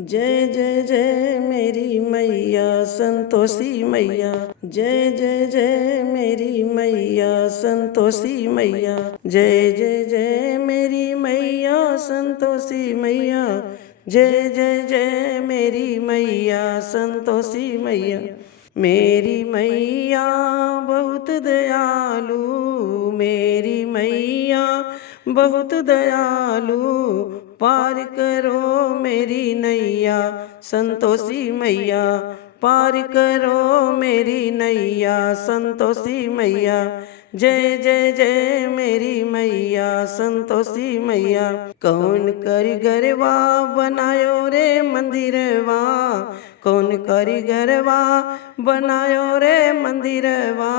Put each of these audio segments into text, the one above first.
जय जय जय मेरी मैया संतोषी मैया। जय जय जय मेरी मैया संतोषी मैया। जय जय जय मेरी मैया संतोषी मैया। जय जय जय मेरी मैया संतोषी मैया। मेरी मैया बहुत दयालु, मेरी मैया बहुत दयालु, पार करो मेरी नैया संतोषी मैया। पार करो मेरी नैया संतोषी मैया। जय जय जय मेरी मैया संतोषी मैया। कौन कारीगरवा बनायो रे मंदिरवा, कौन कारीगरवा बनायो रे मंदिरवा,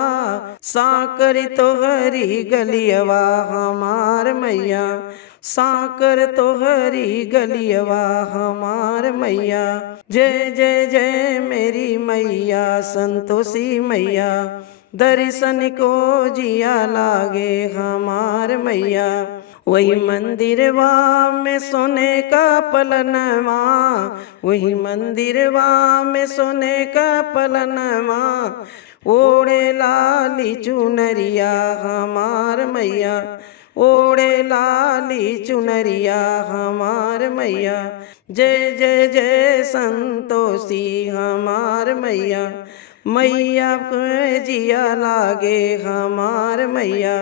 साकर तोहरी गलियवा हमार मैया, साकर तोहरी गलियवा हमार मैया। जय जय जय मेरी मैया संतोषी मैया। दर्शन को जिया लागे हमार मैया। वही मंदिरवा में सोने का पलनवा, वही मंदिरवा में सोने का पलनवा, ओढ़े लाली चुनरिया हमार मैया, ओढ़े लाली चुनरिया हमार मैया। जय जय जय संतोषी हमार मैया। मैया को जिया लागे हमार मैया।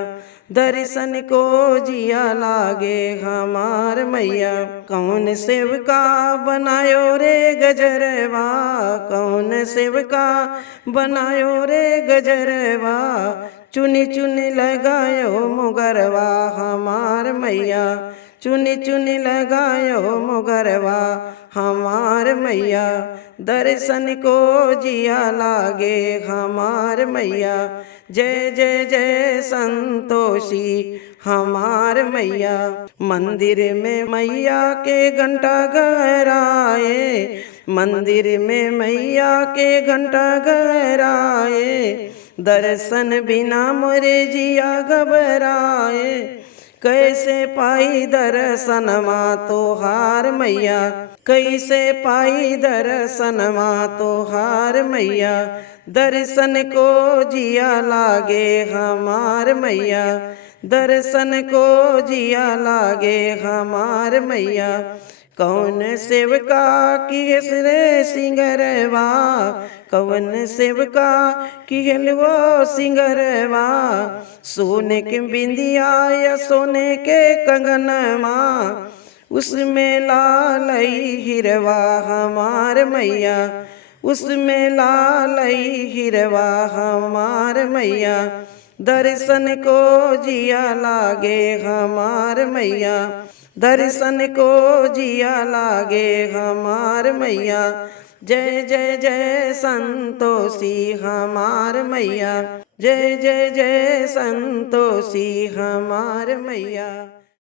दर्शन को जिया लागे हमार मैया। कौन सेवका बनायो रे गजरवा, कौन सेवका बनायो रे गजरवा, चुनी चुनी लगायो मुगरवा हमार मैया, चुनी चुनी लगायो मुगरवा हमार मैया। दर्शन को जिया लागे हमार मैया। जय जय जय संतोषी हमार मैया। मंदिर में मैया के घंटा गहराए, मंदिर में मैया के घंटा गहराए, दर्शन बिना मोरे जिया घबराए, कैसे पाई दर्शन मा तोहार मैया, कैसे पाई दर्शन मा तोहार मैया। दर्शन को जिया लागे हमार मैया, दर्शन को जिया लागे हमार मैया। कौन सेवका की रे सिंगरवा, कौन सेवका की वो सिंगरवा, सोने के बिंदिया या सोने के कंगनवा, उसमें लाल हिरवा हमार मैया, उसमें लाल हिरवा हमार मैया। दर्शन को जिया लागे हमार मैया, दर्शन को जिया लागे हमार मैया। जय जय जय संतोषी हमार मैया। जय जय जय संतोषी हमार मैया।